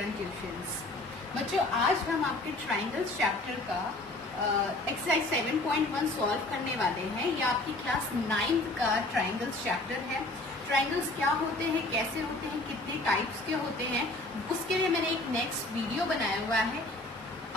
किरण tuitions. बच्चों, आज हम आपके ट्राइंगल्स चैप्टर का एक्सरसाइज 7.1 सॉल्व करने वाले हैं। ये आपकी क्लास 9th का ट्राइंगल्स चैप्टर है। ट्राइंगल्स क्या होते हैं, कैसे होते हैं, कितने टाइप्स के होते हैं, उसके लिए मैंने एक नेक्स्ट वीडियो बनाया हुआ है।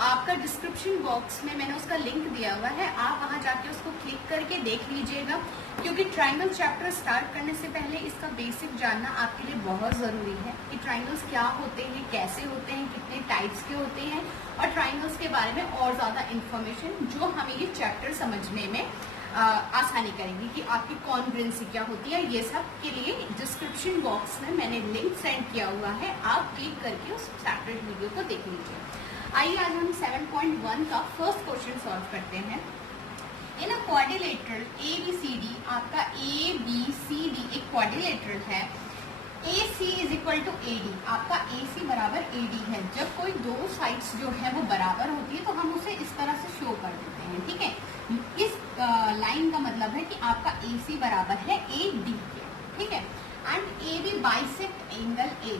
आपका डिस्क्रिप्शन बॉक्स में मैंने उसका लिंक दिया हुआ है, आप वहां जाके उसको क्लिक करके देख लीजिएगा, क्योंकि ट्राइंगल चैप्टर स्टार्ट करने से पहले इसका बेसिक जानना आपके लिए बहुत जरूरी है कि ट्राइंगल्स क्या होते हैं, कैसे होते हैं, कितने टाइप्स के होते हैं, और ट्राइंगल्स के बारे में और ज्यादा इंफॉर्मेशन जो हमें ये चैप्टर समझने में आसानी करेंगी कि आपकी कॉन्ग्रुएंसी क्या होती है। ये सब के लिए डिस्क्रिप्शन बॉक्स में मैंने लिंक सेंड किया हुआ है, आप क्लिक करके उस सेपरेट वीडियो को देख लीजिए। आइए आज हम 7.1 का फर्स्ट क्वेश्चन सॉल्व करते हैं। इन अ क्वाड्रिलेटरल ABCD, आपका ABCD एक क्वाड्रिलेटरल है। AC is equal to AD, आपका AC बराबर AD है। जब कोई दो साइड्स जो है वो बराबर होती है तो हम उसे इस तरह से शो कर देते हैं, ठीक है। इस लाइन का मतलब है कि आपका AC बराबर है AD के, ठीक है। And AB bisect angle A,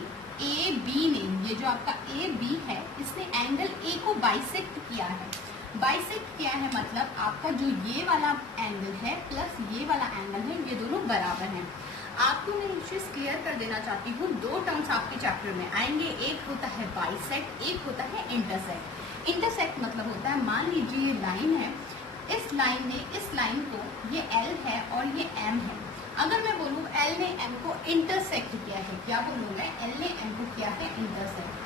AB ने, ये जो आपका AB है, इसने एंगल A को बाइसेक्ट किया है। बाइसेक्ट किया है मतलब आपका जो ये वाला एंगल है प्लस ये वाला एंगल है, ये दोनों बराबर हैं। आपको मैं एक चीज क्लियर कर देना चाहती हूँ, दो टर्म्स आपके चैप्टर में आएंगे, एक होता है बाइसेक्ट, एक होता है इंटरसेक्ट। इंटरसेक्ट मतलब होता है, मान लीजिए ये लाइन है, इस लाइन ने इस लाइन को, ये L है और ये M है। अगर मैं बोलूँ L ने M को इंटरसेक्ट किया है, क्या बोलूँ मैं, L ने M को किया है इंटरसेक्ट।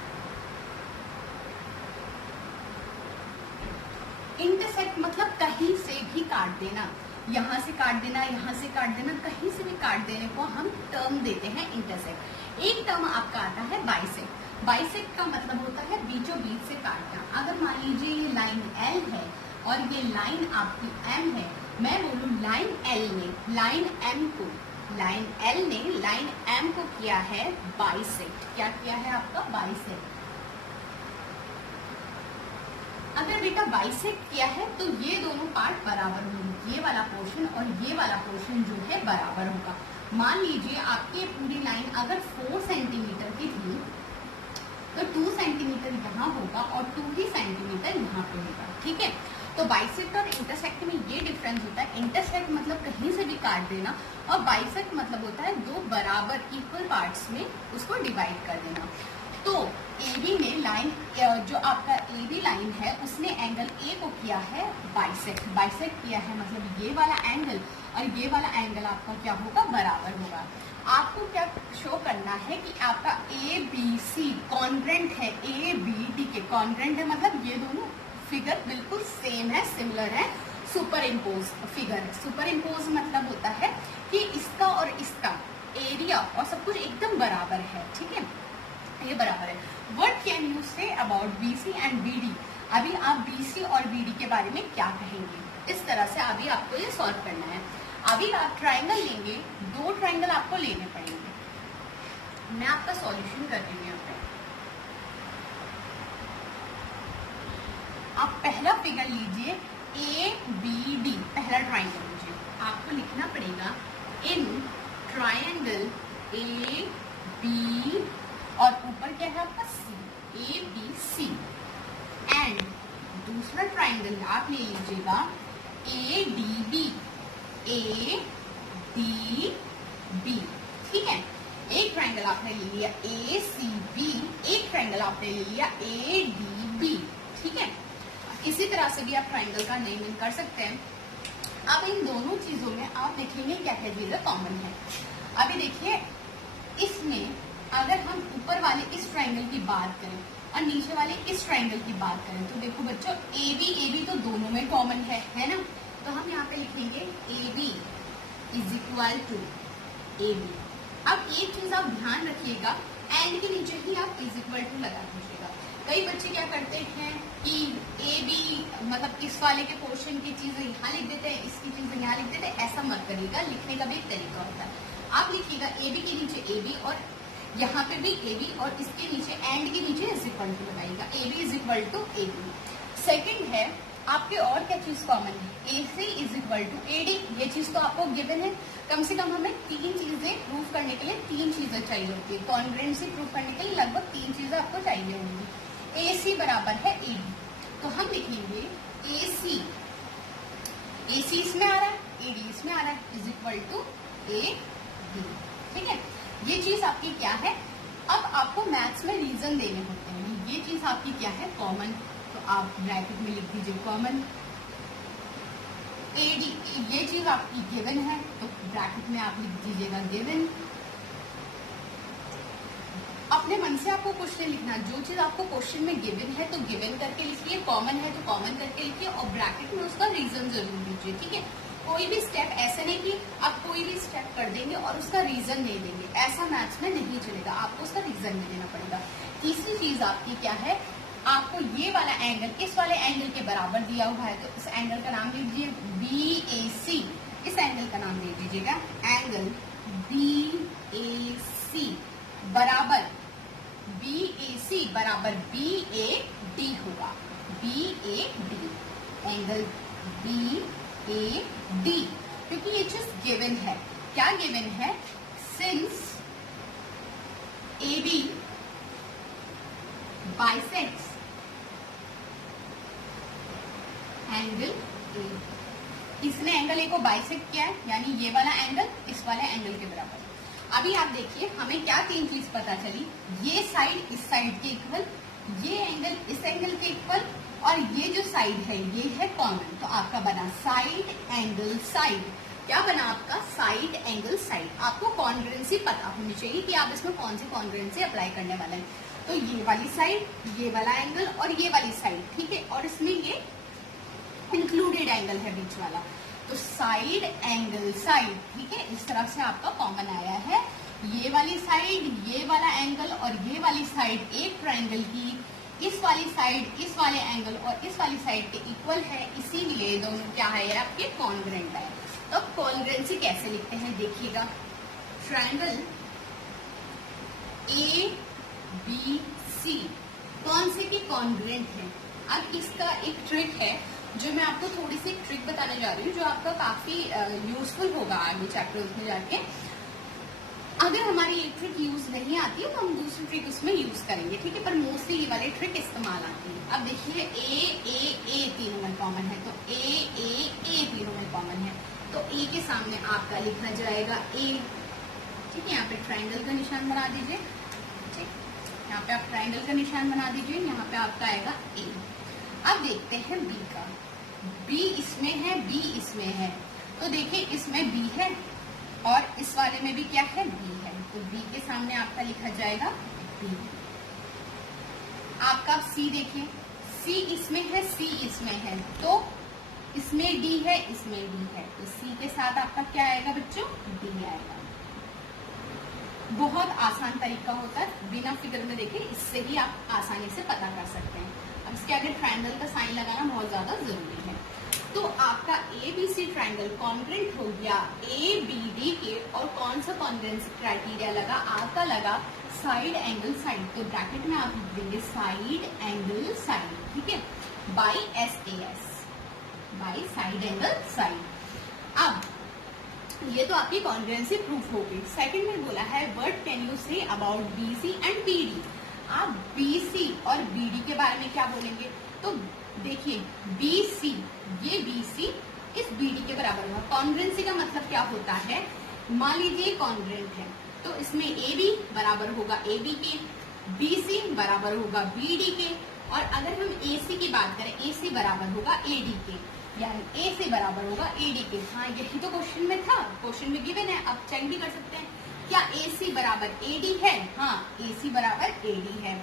इंटरसेक्ट मतलब कहीं से भी काट देना, यहाँ से काट देना, यहाँ से काट देना, कहीं से भी काट देने को हम टर्म देते हैं इंटरसेक्ट। एक टर्म आपका आता है बाइसेक्ट। बाइसेक्ट का मतलब होता है बीचों बीच से काटना। अगर मान लीजिए ये लाइन L है और ये लाइन आपकी M है, मैं बोलूँ लाइन L ने लाइन M को, लाइन L ने लाइन M को किया है बाइसेक्ट। क्या किया है आपका, बाइसेक्ट। अगर बेटा बाइसेक्ट किया है तो ये दोनों पार्ट बराबर होंगे, ये वाला पोर्शन और ये वाला पोर्शन जो है बराबर होगा। मान लीजिए आपकी पूरी लाइन अगर 4 सेंटीमीटर की थी तो 2 सेंटीमीटर यहाँ होगा और 2 ही सेंटीमीटर यहाँ पे होगा, ठीक है। तो बाइसेक्ट और इंटरसेक्ट में ये डिफरेंस होता है। इंटरसेक्ट मतलब कहीं से भी काट देना, और बाइसेक्ट मतलब होता है दो बराबर इक्वल पार्ट्स में उसको डिवाइड कर देना। तो AB ने लाइन, जो आपका AB लाइन है, उसने एंगल A को किया है बाइसेक्ट। बाइसेक्ट किया है मतलब ये वाला एंगल और ये वाला एंगल आपका क्या होगा, बराबर होगा। आपको क्या शो करना है कि आपका ABC कॉन्ग्रुएंट है ABD के, कॉन्ग्रुएंट है मतलब ये दोनों फिगर बिल्कुल सेम है, सिमिलर है, सुपर इम्पोज फिगर है। सुपर इम्पोज मतलब होता है कि इसका और इसका एरिया और सब कुछ एकदम बराबर है, ठीक है, ये बराबर है। What can you say about BC and BD? अभी आप BC और BD के बारे में क्या कहेंगे? इस तरह से अभी आपको ये सॉल्व करना है। अभी आप ट्राइंगल लेंगे, दो ट्राइंगल आपको लेने पड़ेंगे। मैं आपका सॉल्यूशन कर रही हूँ यहाँ पे। आप पहला फिगर लीजिए ABD, पहला ट्राइंगल लीजिए। आपको लिखना पड़ेगा इन ट्राइंगल AB और ऊपर क्या है आपका C, ABC, एंड दूसरा ट्राइंगल आप ले लीजिएगा ADB, ठीक है। एक ट्राइंगल आपने ले लिया ACB, एक ट्राइंगल आपने ले लिया ADB, ठीक है। इसी तरह से भी आप ट्राइंगल का नेमिंग कर सकते हैं। अब इन दोनों चीजों में आप देखेंगे क्या क्या चीजें कॉमन है। अभी देखिए, इसमें अगर हम ऊपर वाले इस ट्राइंगल की बात करें और नीचे वाले इस ट्राइंगल की बात करें तो देखो बच्चों, AB तो दोनों में कॉमन है ना। तो हम यहाँ पे लिखेंगे AB is equal to AB। अब एक चीज आप ध्यान रखिएगा, एंड के नीचे ही आप इज इक्वल टू लगा दीजिएगा। कई बच्चे क्या करते हैं कि AB मतलब इस वाले के पोर्शन की चीजें यहाँ लिख देते हैं, इसकी चीजें यहाँ लिख देते हैं। ऐसा मत करिएगा, लिखने का भी एक तरीका होता है। आप लिखिएगा AB के नीचे AB और यहाँ पे भी AB और इसके नीचे एंड के नीचे इज इक्वल टू लगाइएगा, AB is equal to AB। Second है आपके और क्या चीज कॉमन है, AC is equal to AD, ये चीज तो आपको गिवन है। कम से कम हमें 3 चीजें प्रूव करने के लिए 3 चीजें चाहिए होती है, कॉन्ग्रुएंसी प्रूव करने के लिए लगभग 3 चीजें आपको चाहिए होंगी। AC बराबर है AD, तो हम लिखेंगे AC इसमें आ रहा है, AD इसमें आ रहा है, इज इक्वल टू AD। ठीक है, ये चीज आपकी क्या है। अब आपको मैथ्स में रीजन देने होते हैं, ये चीज आपकी क्या है, कॉमन, तो आप ब्रैकेट में लिख दीजिए कॉमन। AD ये चीज आपकी गिवन है, तो ब्रैकेट में आप लिख दीजिएगा गिवन। अपने मन से आपको कुछ नहीं लिखना, जो चीज आपको क्वेश्चन में गिवन है तो गिवन करके लिखिए, कॉमन है तो कॉमन करके लिखिए, और ब्रैकेट में उसका रीजन जरूर दीजिए। ठीक है, कोई भी स्टेप ऐसे नहीं कि आप कोई भी स्टेप कर देंगे और उसका रीजन नहीं देंगे, ऐसा मैथ्स में नहीं चलेगा, आपको उसका रीजन भी देना पड़ेगा। तीसरी चीज आपकी क्या है, आपको ये वाला एंगल इस वाले एंगल के बराबर दिया हुआ है, तो इस एंगल का नाम लीजिए BAC, इस एंगल का नाम दे दीजिएगा एंगल BAC बराबर BAD होगा, BAD एंगल BAD, क्योंकि ये चीज गिवन है। क्या गिवन है, since AB bisects angle A, इसने एंगल A को बाइसेक्ट किया है, यानी ये वाला एंगल इस वाले एंगल के बराबर। अभी आप देखिए हमें क्या 3 चीज पता चली, ये साइड इस साइड के इक्वल, ये एंगल इस एंगल के इक्वल, और ये जो साइड है ये है कॉमन, तो आपका बना साइड एंगल साइड। क्या बना आपका, साइड एंगल साइड। आपको कॉन्ग्रुएंसी पता होनी चाहिए कि आप इसमें कौन सी कॉन्ग्रुएंसी अप्लाई करने वाले हैं, तो ये वाली साइड, ये वाला एंगल और ये वाली साइड। ठीक है, और इसमें ये इंक्लूडेड एंगल है बीच वाला, तो साइड एंगल साइड। ठीक है, इस तरह से आपका कॉमन आया है, ये वाली साइड, ये वाला एंगल और ये वाली साइड एक ट्रायंगल की इस वाली साइड, इस वाले एंगल और इस वाली साइड के इक्वल है, इसीलिए दोनों क्या है, आपके कॉन्ग्रुएंट है। तो अब कॉन्ग्रुएंसी कैसे लिखते हैं देखिएगा, ट्रायंगल ABC कौन से की कॉन्ग्रुएंट है। अब इसका एक ट्रिक है जो मैं आपको थोड़ी सी ट्रिक बताने जा रही हूँ, जो आपका काफी यूजफुल होगा आगे चैप्टर्स में जाके। अगर हमारी ये ट्रिक यूज नहीं आती है तो हम दूसरी ट्रिक उसमें यूज करेंगे। ठीक है, पर मोस्टली ये वाली ट्रिक इस्तेमाल आती है। अब देखिए A तीनों में कॉमन है, तो A तीनों में कॉमन है, तो A के सामने आपका लिखा जाएगा A। ठीक है, यहाँ पे ट्रायंगल का निशान बना दीजिए। ठीक, यहाँ पे आप ट्रायंगल का निशान बना दीजिए, यहाँ पे आपका आएगा A। अब देखते हैं B का, B इसमें है, B इसमें है, तो देखिए इसमें B है और इस वाले में भी क्या है, B है, तो B के सामने आपका लिखा जाएगा B। आपका C देखिए, C इसमें है, C इसमें है, तो इसमें D है, इसमें D है, तो C के साथ आपका क्या आएगा बच्चों, D आएगा। बहुत आसान तरीका होता है, बिना फिक्र में देखिए इससे ही आप आसानी से पता कर सकते हैं। अब इसके आगे ट्रायंगल का साइन लगाना बहुत ज्यादा जरूरी है। तो आपका ABC ट्रायंगल कॉन्ग्रुएंट हो गया ABD के, और कौन सा कॉन्ग्रुएंसी क्राइटेरिया लगा, आपका लगा साइड एंगल साइड, तो ब्रैकेट में आप लिख देंगे साइड एंगल साइड। ठीक है, by SAS, by side angle side. अब ये तो आपकी कॉन्ग्रुएंसी प्रूफ हो गई। सेकंड में बोला है what can you say about BC and BD। आप BC और BD के बारे में क्या बोलेंगे, तो देखिए BC, ये BC इस BD के बराबर होगा। कॉन्ग्रुएंसी का मतलब क्या होता है, मान लीजिए कॉन्ग्रुएंट है तो इसमें AB बराबर होगा AB के, BC बराबर होगा BD के, और अगर हम AC की बात करें AC बराबर होगा AD के, यानी AC बराबर होगा AD के। हाँ, यही तो क्वेश्चन में था, क्वेश्चन में गिवन है, आप चेक भी कर सकते हैं क्या AC बराबर AD है। हाँ, AC बराबर AD है।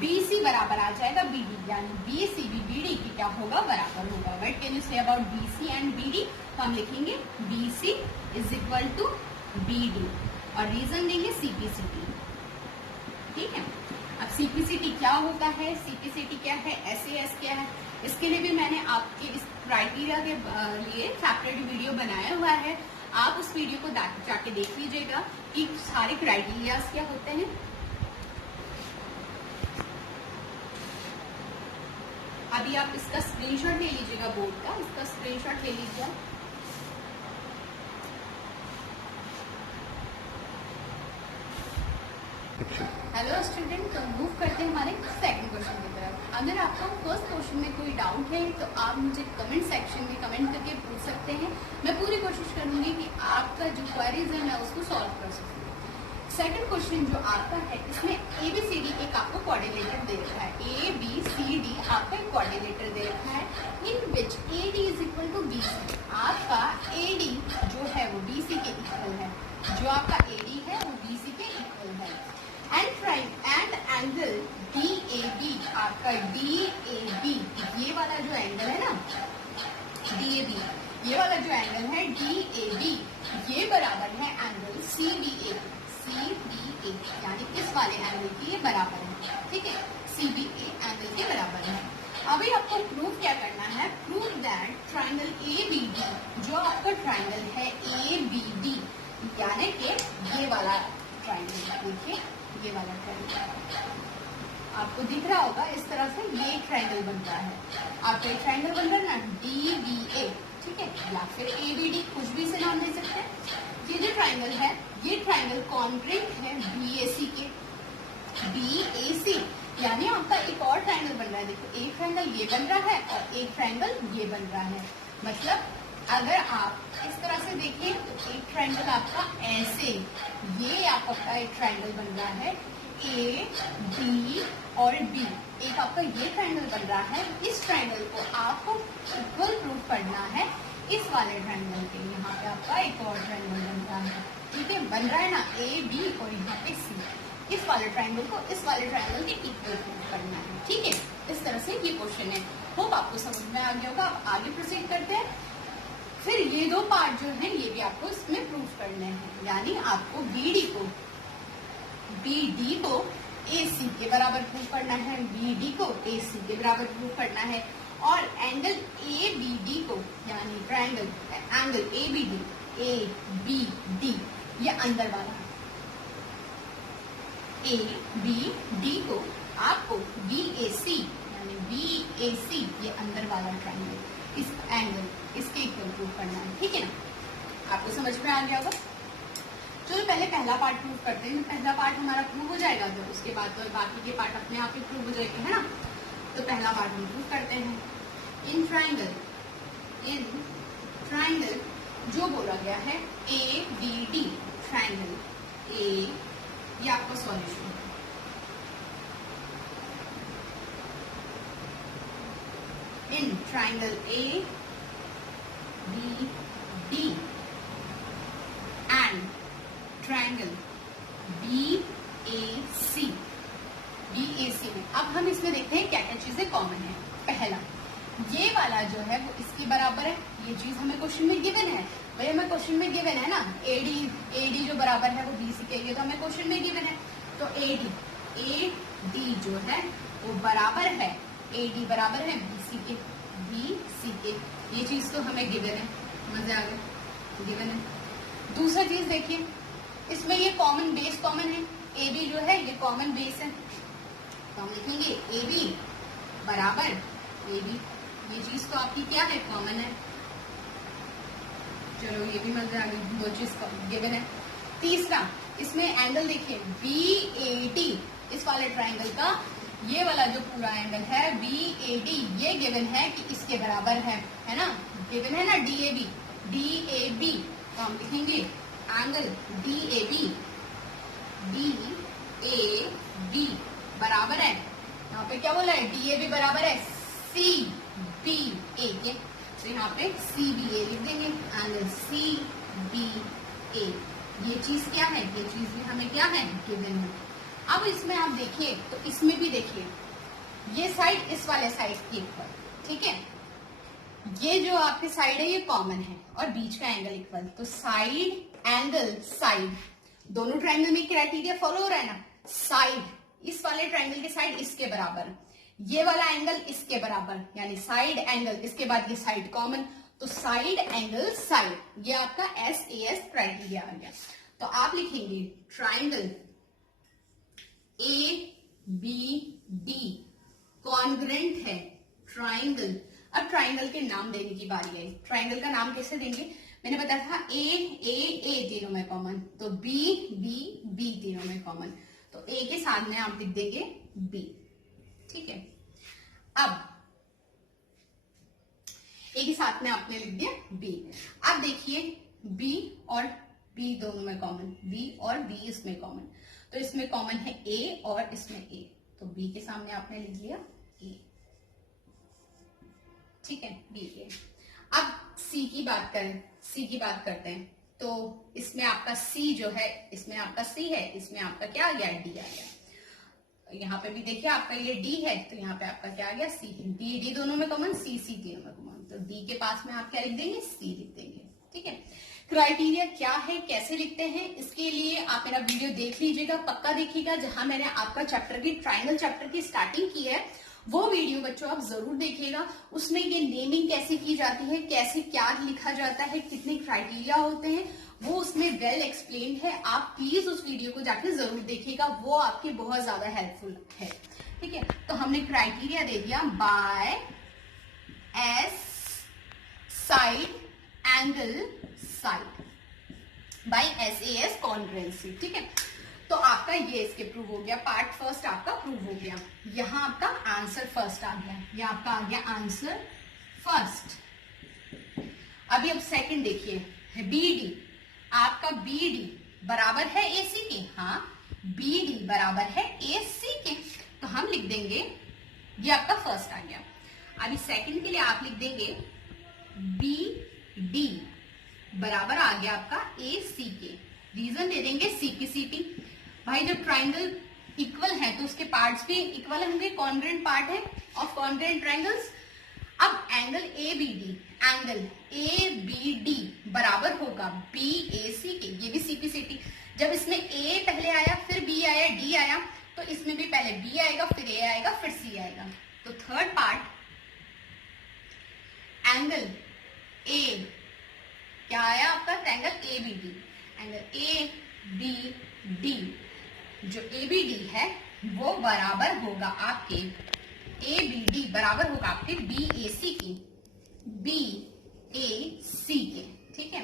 BC बराबर आ जाएगा BD, यानी BC भी BD की क्या होगा, बराबर होगा। What can you say about BC and BD, तो हम लिखेंगे BC is equal to BD और रीजन देंगे CPCT। ठीक है, अब CPCT क्या होता है, CPCT क्या है, SAS क्या है, इसके लिए भी मैंने आपके इस क्राइटेरिया के लिए चैप्टर वीडियो बनाया हुआ है। आप उस वीडियो को जाके देख लीजिएगा कि सारे क्राइटेरियाज क्या होते हैं। अभी अभी आप इसका स्क्रीनशॉट ले लीजिएगा, बोर्ड का इसका स्क्रीनशॉट ले लीजिए। हेलो स्टूडेंट, तो मूव करते हैं हमारे सेकंड क्वेश्चन की तरफ। अगर आपको फर्स्ट क्वेश्चन में कोई डाउट है तो आप मुझे कमेंट सेक्शन में कमेंट करके पूछ सकते हैं। मैं पूरी कोशिश करूंगी कि आपका जो क्वेरीज है मैं उसको सॉल्व कर सकूँ। सेकंड क्वेश्चन जो आपका है, इसमें ABCD एक आपको कोऑर्डिनेटर दे रखा है। ABCD आपका एक कोऑर्डिनेटर दे रखा है, in which AD is equal to BC। आपका AD जो है वो BC के इक्वल है, जो आपका AD है वो BC के इक्वल है। एंड एंगल DAB, आपका DAB, ये वाला जो एंगल है ना DAB, ये वाला जो एंगल है DAB, ये बराबर है एंगल CBA, यानी इस वाले एंगल के ये बराबर है। ठीक है, CBA एंगल के बराबर है। अभी आपको प्रूव क्या करना है, प्रूव दैट ट्राइंगल ABD, जो आपका ट्राइंगल है ABD, यानी कि ये वाला ट्राइंगल, देखिए ये वाला ट्राइंगल आपको दिख रहा होगा, इस तरह से ये ट्राइंगल बन रहा है। आपका एक ट्राइंगल बन रहा है ना DBA, ठीक है, या फिर ABD, कुछ भी से नाम दे सकते हैं। ये जो ट्राइंगल है, ये ट्राइंगल कॉन्ग्रुएंट है BAC के, BAC, यानी आपका एक और ट्राइंगल बन रहा है। देखो, एक ट्राइंगल ये बन रहा है और एक ट्राइंगल ये बन रहा है। मतलब अगर आप इस तरह से देखिए तो एक ट्राइंगल आपका ऐसे, ये आपका एक ट्राइंगल बन रहा है A, D और B, एक आपका ये ट्राइंगल बन रहा है। इस ट्राइंगल को आपको इक्वल प्रूफ करना है इस वाले ट्राइंगल के। यहाँ पे आपका एक और ट्राइंगल बन रहा है, ठीक है, बन रहा है ना A, B और यहाँ पे C। इस वाले ट्राइंगल को इस वाले ट्राइंगल के इक्वल प्रूफ करना है। ठीक है, इस तरह से ये क्वेश्चन है। होप आपको समझ में आ गया होगा। आप आगे प्रोसीड करते हैं। फिर ये दो पार्ट जो है ये भी आपको इसमें प्रूफ करने हैं, यानी आपको BD को AC के बराबर प्रूफ करना है, BD को AC के बराबर प्रूफ करना है, और एंगल ABD को, यानी ट्राइंगल एंगल ABD ये अंदर वाला ABD को आपको BAC, यानी BAC ये अंदर वाला ट्राइंगल, इस एंगल इसके इक्वल प्रूफ करना है। ठीक है ना, आपको समझ में आ गया होगा। चलो पहले पहला पार्ट प्रूव करते हैं। पहला पार्ट हमारा प्रूव हो जाएगा तो उसके बाद तो बाकी के पार्ट अपने आप ही प्रूव हो जाएंगे, है ना। तो पहला पार्ट हम प्रूव करते हैं। इन ट्राइंगल जो बोला गया है ABD ट्राइंगल A, ये आपका सॉल्यूशन है। In triangle ABD and triangle BAC में अब हम इसमें देखते हैं क्या क्या चीजें कॉमन है। पहला, ये वाला जो है वो इसके बराबर है, ये चीज हमें क्वेश्चन में गिवन है। भाई हमें क्वेश्चन में गिवन है ना AD जो बराबर है वो BC के, ये तो हमें क्वेश्चन में गिवन है। तो AD जो है वो बराबर है, AD बराबर है BC के, ये चीज तो हमें गिवन है। मजे आ गए, गिवन है। दूसरा चीज देखिए, इसमें ये कॉमन बेस कॉमन है, AB जो है ये कॉमन बेस है, तो हम लिखेंगे AB बराबर AB, ये चीज तो आपकी क्या है, कॉमन है। चलो ये भी मजे आ गई, दो चीज गिवन है। तीसरा, इसमें एंगल देखिए BAD, इस वाले ट्राइंगल का ये वाला जो पूरा एंगल है BAD, ये गिवन है कि इसके बराबर है ना, गिवन है ना DAB, तो हम लिखेंगे एंगल DAB बराबर है, यहाँ पे क्या बोला है, DAB बराबर है CBA के, तो यहाँ पे CBA लिख देंगे, एंगल CBA। ये चीज क्या है, ये चीज भी हमें क्या है, गिवन है। अब इसमें आप देखिए तो इसमें भी देखिए, ये साइड इस वाले साइड के ऊपर, ठीक है, ये जो आपकी साइड है ये कॉमन है और बीच का एंगल इक्वल, तो साइड एंगल साइड, दोनों ट्राइंगल में क्राइटेरिया फॉलो हो रहा है ना। साइड, इस वाले ट्राइंगल के साइड इसके बराबर, ये वाला एंगल इसके बराबर, यानी साइड एंगल, इसके बाद ये साइड कॉमन, तो साइड एंगल साइड, ये आपका SAS क्राइटेरिया आ गया। तो आप लिखेंगे ट्राइंगल ABD कॉन्ग्रुएंट है ट्राइंगल। अब ट्राइंगल के नाम देने की बारी है। ट्राइंगल का नाम कैसे देंगे? मैंने बताया था ए तीनों में कॉमन, तो बी बी बी तीनों में कॉमन, तो ए के साथ में आप लिख देंगे बी। ठीक है, अब ए के साथ में आपने लिख दिया बी। अब देखिए बी और बी दोनों में कॉमन, बी और बी इसमें कॉमन, तो इसमें कॉमन है ए और इसमें ए, तो बी के सामने आपने लिख लिया ए। ठीक है, बी ए। अब सी की बात करें, सी की बात करते हैं, तो इसमें आपका सी जो है, इसमें आपका सी है, इसमें आपका क्या आ गया? डी आ गया। यहाँ पे भी देखिए आपका ये डी है, तो यहाँ पे आपका क्या आ गया? सी। डी डी दोनों में कॉमन, सी सी तीनों में कॉमन, तो डी के पास में आप क्या लिख देंगे? सी लिख देंगे। ठीक है, क्राइटेरिया क्या है, कैसे लिखते हैं, इसके लिए आप मेरा वीडियो देख लीजिएगा, पक्का देखिएगा, जहां मैंने आपका चैप्टर की ट्राइंगल चैप्टर की स्टार्टिंग की है, वो वीडियो बच्चों आप जरूर देखिएगा। उसमें ये नेमिंग कैसे की जाती है, कैसे क्या लिखा जाता है, कितने क्राइटेरिया होते हैं, वो उसमें वेल एक्सप्लेन्ड है। आप प्लीज उस वीडियो को जाके जरूर देखिएगा, वो आपके बहुत ज्यादा हेल्पफुल है। ठीक है, तो हमने क्राइटेरिया दे दिया by S side angle side, by S A S congruency. ठीक है, तो आपका ये इसके प्रूव हो गया, पार्ट फर्स्ट आपका प्रूव हो गया। यहां आपका आंसर फर्स्ट आ गया, ये आपका आ गया आंसर फर्स्ट। अभी अब सेकंड देखिए, बी डी, आपका बी डी बराबर है ए सी के, हाँ बी डी बराबर है ए सी के, तो हम लिख देंगे, ये आपका फर्स्ट आ गया। अभी सेकंड के लिए आप लिख देंगे बी डी बराबर आ गया आपका ए सी के, रीजन दे देंगे सी पी सी टी। भाई जब ट्राइंगल इक्वल है तो उसके पार्ट्स भी इक्वल होंगे, कॉन्ग्रुएंट पार्ट है ऑफ कॉन्ग्रुएंट ट्राइंगल्स। अब angle A B D, angle A B D बराबर होगा बी ए सी के, ये भी सीपीसीटी। जब इसमें ए पहले आया, फिर बी आया, डी आया, तो इसमें भी पहले बी आएगा, फिर ए आएगा, फिर सी आएगा। तो थर्ड पार्ट एंगल ए, क्या आया आपका? Angle A B D, angle A B D, जो ए बी डी है वो बराबर होगा आपके ए बी डी बराबर होगा आपके बी ए सी की, बी ए सी के। ठीक है,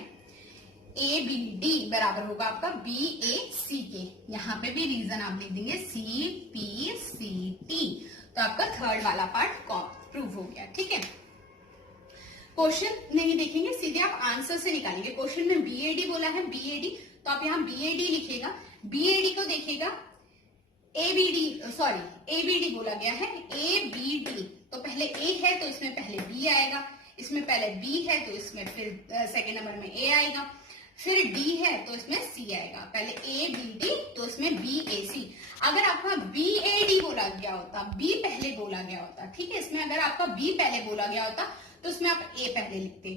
ए बी डी बराबर होगा आपका बी ए सी के, यहाँ पे भी रीजन आप लिख देंगे सी पी सी टी, तो आपका थर्ड वाला पार्ट प्रूव हो गया। ठीक है, क्वेश्चन नहीं देखेंगे, सीधे आप आंसर से निकालेंगे। क्वेश्चन में बी ए डी बोला है, बी ए डी, तो आप यहाँ बी ए डी लिखेगा, बी ए डी को देखेगा, A B D, sorry A B D बोला गया है, ए बी डी, तो पहले ए है तो इसमें पहले बी आएगा, इसमें पहले बी है तो इसमें फिर सेकेंड नंबर में ए आएगा, फिर डी है तो इसमें सी आएगा, पहले ए बी डी तो इसमें बी ए सी। अगर आपका बी ए डी बोला गया होता, बी पहले बोला गया होता, ठीक है, इसमें अगर आपका बी पहले बोला गया होता तो उसमें आप ए पहले लिखते,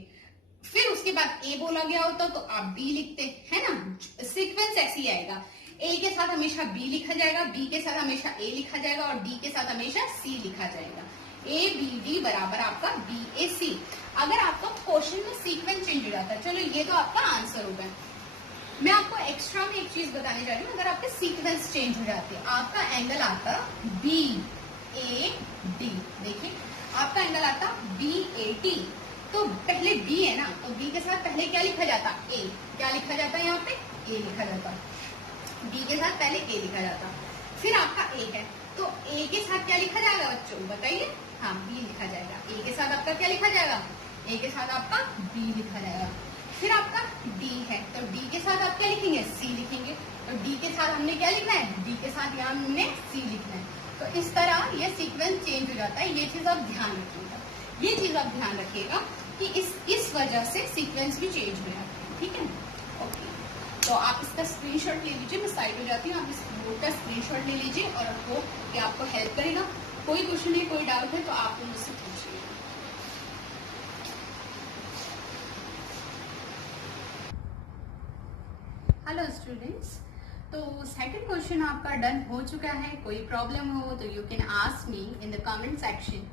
फिर उसके बाद ए बोला गया होता तो आप बी लिखते, है ना। सीक्वेंस ऐसे ही आएगा, ए के साथ हमेशा बी लिखा जाएगा, बी के साथ हमेशा ए लिखा जाएगा और डी के साथ हमेशा सी लिखा जाएगा। ए बी डी बराबर आपका बी ए सी। अगर आपका क्वेश्चन में सीक्वेंस चेंज हो जाता है, चलो ये तो आपका आंसर हो गया। मैं आपको एक्स्ट्रा में एक चीज बताने जा रही हूँ, अगर आपके सीक्वेंस चेंज हो जाते हैं, आपका एंगल आता बी ए डी, देखिए आपका एंगल आता बी ए टी, तो पहले बी है ना, तो बी के साथ पहले क्या लिखा जाता? ए। क्या लिखा जाता है यहाँ पे? ए लिखा जाता, बी के साथ पहले ए लिखा जाता, फिर आपका ए है तो ए के साथ क्या लिखा जाएगा बच्चों, बताइए? हाँ, बी लिखा जाएगा। ए के साथ आपका क्या लिखा जाएगा? ए के साथ आपका बी लिखा जाएगा। फिर आपका डी है तो डी के साथ आप क्या लिखेंगे? सी लिखेंगे। तो डी के साथ हमने क्या लिखना है? डी के साथ यहाँ हमने सी लिखना है। तो इस तरह ये सीक्वेंस चेंज हो जाता है, ये चीज आप ध्यान रखिएगा, ये चीज आप ध्यान रखिएगा कि इस वजह से सीक्वेंस भी चेंज हो जाता है। ठीक है, ओके। तो आप इसका स्क्रीनशॉट ले लीजिए, मैं साइड हो जाती हूँ, आप इस बोर्ड का स्क्रीनशॉट ले लीजिए और आपको ये आपको हेल्प करेगा। कोई क्वेश्चन है, कोई डाउट है तो आप मुझसे पूछिए। हेलो स्टूडेंट्स, तो सेकंड क्वेश्चन आपका डन हो चुका है। कोई प्रॉब्लम हो तो you can ask me in the comment section.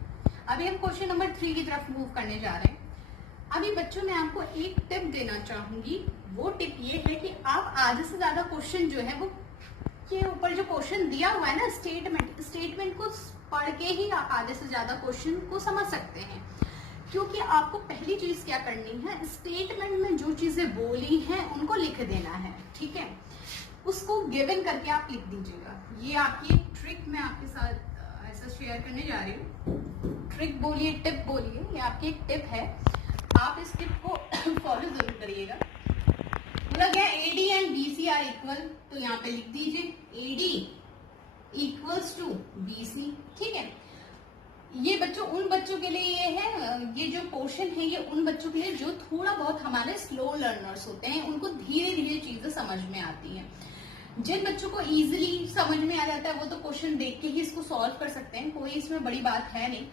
अभी हम क्वेश्चन नंबर 3 की तरफ मूव करने जा रहे हैं। अभी बच्चों मैं आपको एक टिप देना चाहूंगी, वो टिप ये है कि आप आधे से ज्यादा क्वेश्चन जो है वो के ऊपर जो क्वेश्चन दिया हुआ है ना, स्टेटमेंट को पढ़ के ही आप आधे से ज्यादा क्वेश्चन को समझ सकते हैं, क्योंकि आपको पहली चीज क्या करनी है, स्टेटमेंट में जो चीजें बोली हैं उनको लिख देना है, ठीक है, उसको गिवन करके आप लिख दीजिएगा। ये आपकी ट्रिक मैं आपके साथ ऐसा शेयर करने जा रही हूँ। ट्रिक बोलिए, टिप बोलिए, ये आपकी एक टिप है, आप इस टिप को फॉलो जरूर करिएगा। बोला गया AD and BC are equal, तो यहाँ पे लिख दीजिए AD इक्वल्स टू BC, ठीक है। ये बच्चों, उन बच्चों के लिए ये है, ये जो पोर्शन है ये उन बच्चों के लिए जो थोड़ा बहुत हमारे स्लो लर्नर्स होते हैं, उनको धीरे धीरे चीजें समझ में आती हैं। जिन बच्चों को इजीली समझ में आ जाता है वो तो क्वेश्चन देख के ही इसको सॉल्व कर सकते हैं, कोई इसमें बड़ी बात है नहीं।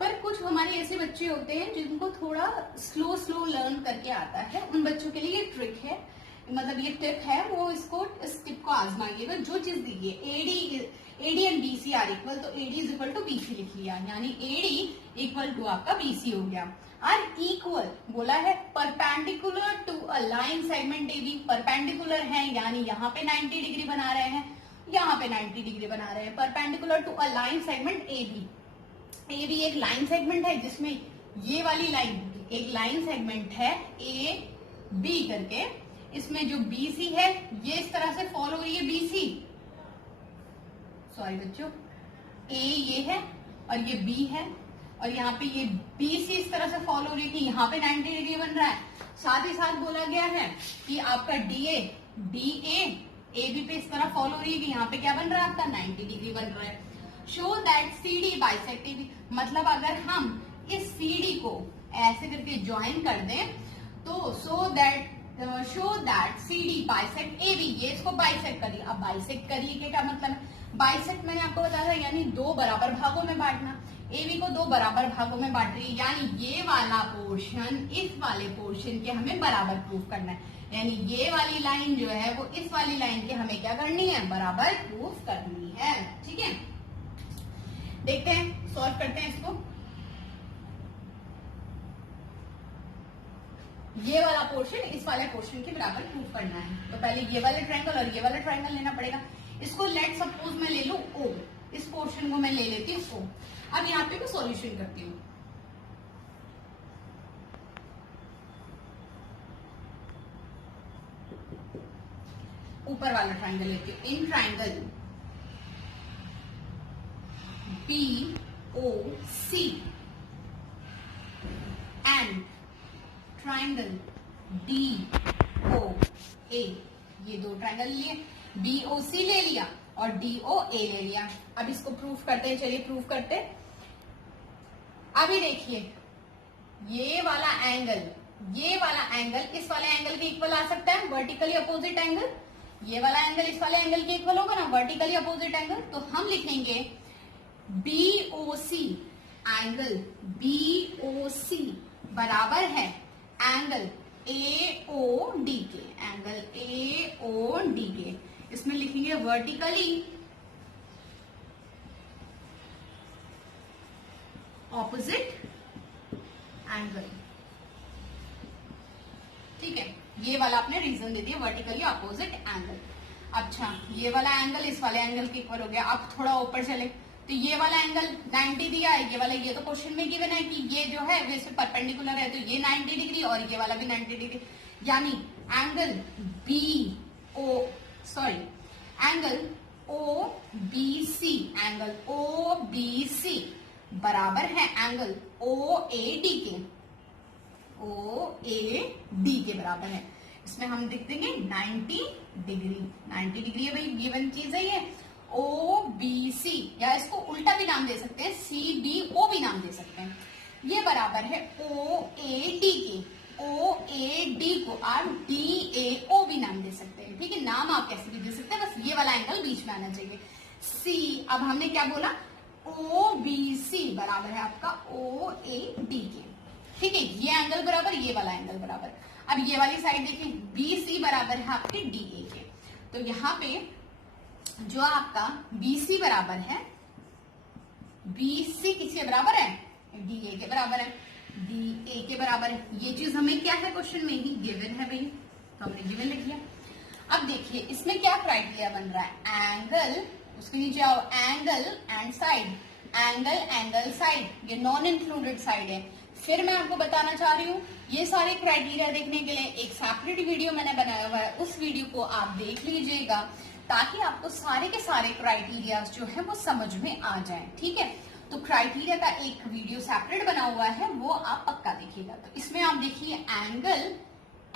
पर कुछ हमारे ऐसे बच्चे होते हैं जिनको थोड़ा स्लो स्लो लर्न करके आता है, उन बच्चों के लिए ये ट्रिक है, मतलब ये टिप है, वो इसको इस टिप को आजमाइएगा। जो चीज दीजिए AD and BC are equal, तो AD is equal to BC लिख लिया, यानी AD इक्वल टू आपका BC हो गया। और इक्वल बोला है perpendicular to a line segment AB, perpendicular है यानी यहाँ पे 90 डिग्री बना रहे हैं, यहाँ पे 90 डिग्री बना रहे हैं, perpendicular to a line segment AB। AB एक लाइन सेगमेंट है जिसमें ये वाली लाइन एक लाइन सेगमेंट है AB करके, इसमें जो BC है ये इस तरह से फॉलो हो रही है BC, सॉरी बच्चों, A ये है और ये B है, और यहाँ पे ये BC इस तरह से फॉलो हो रही है कि यहाँ पे 90 डिग्री बन रहा है। साथ ही साथ बोला गया है कि आपका DA AB पे इस तरह फॉलो हो रही है कि यहाँ पे क्या बन रहा है आपका 90 डिग्री बन रहा है। Show that CD bisect AB, मतलब अगर हम इस CD को ऐसे करके ज्वाइन कर दें तो show that CD bisect AB, ये इसको बाइसेक्ट करिए। अब बाइसेक्ट करिए के क्या मतलब है, बाइसेक्ट मैंने आपको बताया था यानी दो बराबर भागों में बांटना, AB को दो बराबर भागों में बांट रही है, यानी ये वाला पोर्शन इस वाले पोर्शन के हमें बराबर प्रूफ करना है, यानी ये वाली लाइन जो है वो इस वाली लाइन के हमें क्या करनी है, बराबर प्रूफ करनी है, ठीक है। देखते हैं, सॉल्व करते हैं इसको। ये वाला पोर्शन इस वाले पोर्शन के बराबर प्रूफ करना है, तो पहले ये वाला ट्रायंगल और ये वाला ट्रायंगल लेना पड़ेगा। इसको लेट सपोज मैं ले लूं O, इस पोर्शन को मैं ले लेती हूँ O। अब यहाँ पे मैं सॉल्यूशन करती हूँ। ऊपर वाला ट्रायंगल लेती हूँ। In triangle BOC and triangle DOA, ये दो ट्रायंगल लिए, BOC ले लिया और DOA ले लिया। अब इसको प्रूफ करते हैं, चलिए प्रूफ करते हैं। अभी देखिए ये वाला एंगल इस वाले एंगल के इक्वल आ सकता है, वर्टिकली अपोजिट एंगल, ये वाला एंगल इस वाले एंगल के इक्वल होगा ना, वर्टिकली अपोजिट एंगल। तो हम लिखेंगे BOC, एंगल BOC बराबर है एंगल AOD के, एंगल AOD के, इसमें लिखेंगे वर्टिकली ऑपोजिट एंगल, ठीक है। ये वाला आपने रीजन दे दिया, वर्टिकली ऑपोजिट एंगल। अच्छा, ये वाला एंगल इस वाले एंगल के इक्वल हो गया। अब थोड़ा ऊपर चले तो ये वाला एंगल 90 दिया है, ये वाला, ये तो क्वेश्चन में गिवन है कि ये जो है वैसे परपेंडिकुलर है, तो ये 90 डिग्री और ये वाला भी 90 डिग्री, यानी एंगल एंगल OBC बराबर है एंगल OAD के बराबर है। इसमें हम लिख देंगे 90 डिग्री है भाई, गिवन चीज है ये। OBC, या इसको उल्टा भी नाम दे सकते हैं, CBO भी नाम दे सकते हैं। ये बराबर है OAD को आप DAO भी नाम दे सकते हैं, ठीक है। नाम आप कैसे भी दे सकते हैं, बस ये वाला एंगल बीच में आना चाहिए। C, अब हमने क्या बोला, OBC बराबर है आपका OAD के, ठीक है। ये एंगल बराबर, ये वाला एंगल बराबर। अब ये वाली साइड देखिए, BC बराबर है आपके DA के, तो यहाँ पे जो आपका BC बराबर है, BC किसके बराबर है, DA के बराबर है, DA के बराबर है। ये चीज हमें क्या है, क्वेश्चन में ही गिवन है भाई, तो हमने गिवन लिख लिया। अब देखिए इसमें क्या क्राइटेरिया बन रहा है, एंगल, उसके नीचे आओ, angle and side angle angle side, ये नॉन इंक्लूडेड साइड है। फिर मैं आपको बताना चाह रही हूँ, ये सारे क्राइटेरिया देखने के लिए एक सेपरेट वीडियो मैंने बनाया हुआ है, उस वीडियो को आप देख लीजिएगा ताकि आपको सारे के सारे क्राइटेरिया जो है वो समझ में आ जाए। ठीक है, तो क्राइटेरिया का एक वीडियो सेपरेट बना हुआ है, वो आप पक्का देखिएगा। तो इसमें आप देखिए एंगल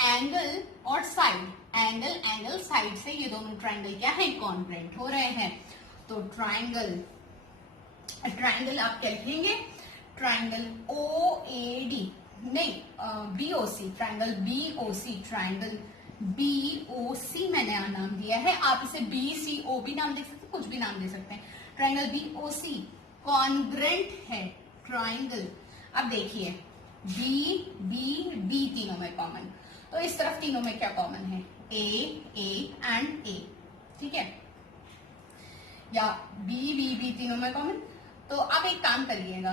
एंगल और साइड, एंगल एंगल साइड से ये दोनों ट्राइंगल क्या है, कॉन्ग्रुएंट हो रहे हैं। तो ट्राइंगल आप क्या लिखेंगे, ट्राइंगल OAD नहीं BOC, triangle BOC, triangle BOC मैंने नाम दिया है, आप इसे BCO भी नाम दे सकते हैं, कुछ भी नाम दे सकते हैं। ट्राइंगल BOC कॉन्ग्रुएंट है ट्राइंगल। अब देखिए B तीनों में कॉमन, तो इस तरफ तीनों में क्या कॉमन है, A एंड A, ठीक है, या B तीनों में कॉमन। तो आप एक काम करिएगा,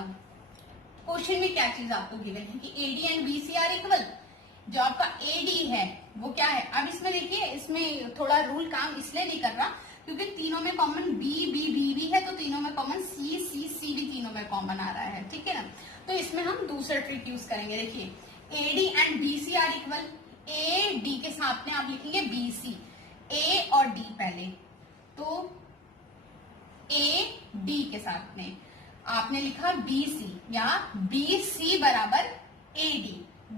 क्वेश्चन में क्या चीज आपको गिवन है कि AD and BC are equal. जो आपका AD है वो क्या है, अब इसमें देखिए, इसमें थोड़ा रूल काम इसलिए नहीं कर रहा क्योंकि तीनों में कॉमन B है, तो तीनों में कॉमन C भी तीनों में कॉमन आ रहा है, ठीक है ना। तो इसमें हम दूसरा ट्रिक यूज करेंगे। देखिए AD and BC are equal, AD के साथ में आप लिखेंगे BC, A और D पहले, तो AD के साथ में आपने लिखा BC, या BC बराबर AD,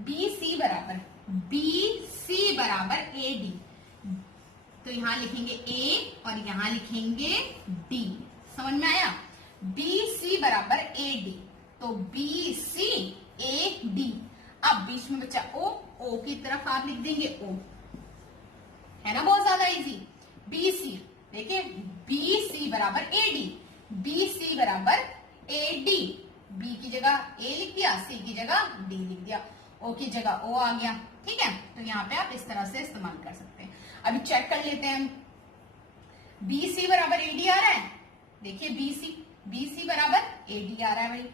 BC बराबर AD। तो यहां लिखेंगे A और यहां लिखेंगे D, समझ में आया। BC बराबर AD, तो BC AD। अब बीच में बचा O की तरफ आप लिख देंगे O, है ना, बहुत ज्यादा इजी। BC देखिए, BC बराबर AD, BC बराबर AD, B की जगह A लिख दिया, C की जगह D लिख दिया, O की जगह O आ गया, ठीक है। तो यहाँ पे आप इस तरह से इस्तेमाल कर सकते हैं। अभी चेक कर लेते हैं हम, BC बराबर AD आ रहा है, देखिए BC बराबर AD आ रहा है भाई।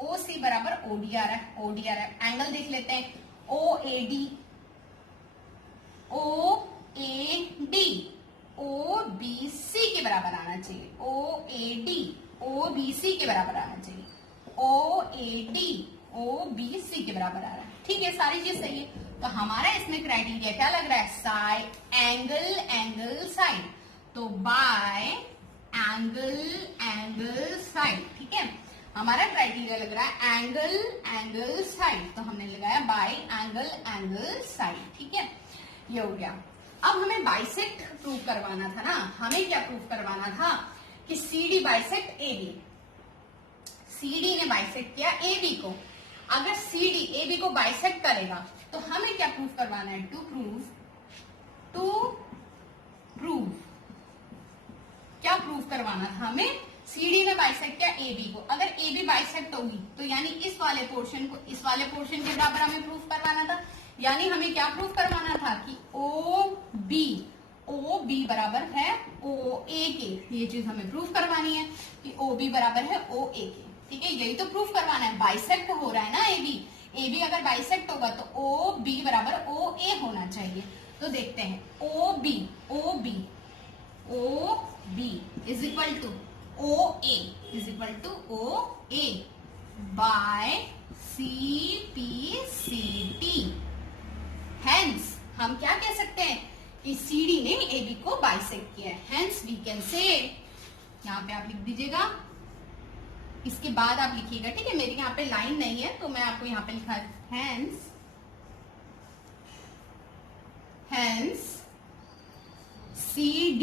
OC बराबर OD आ रहा है, एंगल देख लेते हैं, OAD OBC के बराबर आना चाहिए, OAD OBC के बराबर आना चाहिए, OAD OBC के बराबर आ रहा है, ठीक है, सारी चीज सही है। तो हमारा इसमें क्राइटेरिया क्या लग रहा है, साइड एंगल साइड, तो बाय एंगल साइड, ठीक है। हमारा क्राइटेरिया लग रहा है एंगल साइड, तो हमने लगाया बाय एंगल साइड, ठीक है, ये हो गया। अब हमें बाइसेक्ट प्रूव करवाना था ना, हमें क्या प्रूव करवाना था कि CD बाइसेक्ट AB, CD ने बाइसेक्ट किया AB को, अगर CD AB को बाइसेक्ट करेगा तो हमें क्या प्रूव करवाना है, टू प्रूव क्या प्रूव करवाना था हमें, CD ने बाइसेक्ट किया AB को, अगर AB बाइसेक्ट होगी तो यानी इस वाले पोर्शन को इस वाले पोर्शन के बराबर हमें प्रूव करवाना था, यानी हमें क्या प्रूव करवाना था कि OB बराबर है OA के, ये चीज हमें प्रूव करवानी है कि OB बराबर है OA के, ठीक है, यही तो प्रूफ करवाना है। बाइसेक्ट हो रहा है ना AB अगर बाइसेक्ट होगा तो OB बराबर OA होना चाहिए। तो देखते हैं, OB is equal to OA by CPCT। Hence हम क्या कह सकते हैं कि CD ने AB को बाइसेक्ट किया है, हेंस वी कैन से, यहाँ पे आप लिख दीजिएगा, इसके बाद आप लिखिएगा, ठीक है, मेरे यहाँ पे लाइन नहीं है तो मैं आपको यहाँ पे लिखा है, hence CD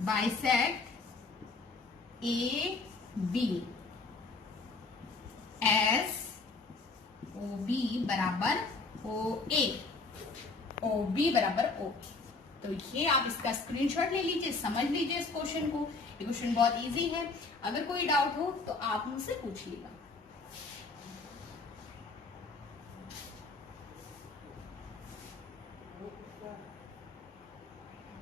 bisect AB S OB बराबर OA, OB बराबर OA। तो ये आप इसका स्क्रीनशॉट ले लीजिए, समझ लीजिए इस क्वेश्चन को, ये क्वेश्चन बहुत इजी है। अगर कोई डाउट हो तो आप मुझसे पूछिएगा।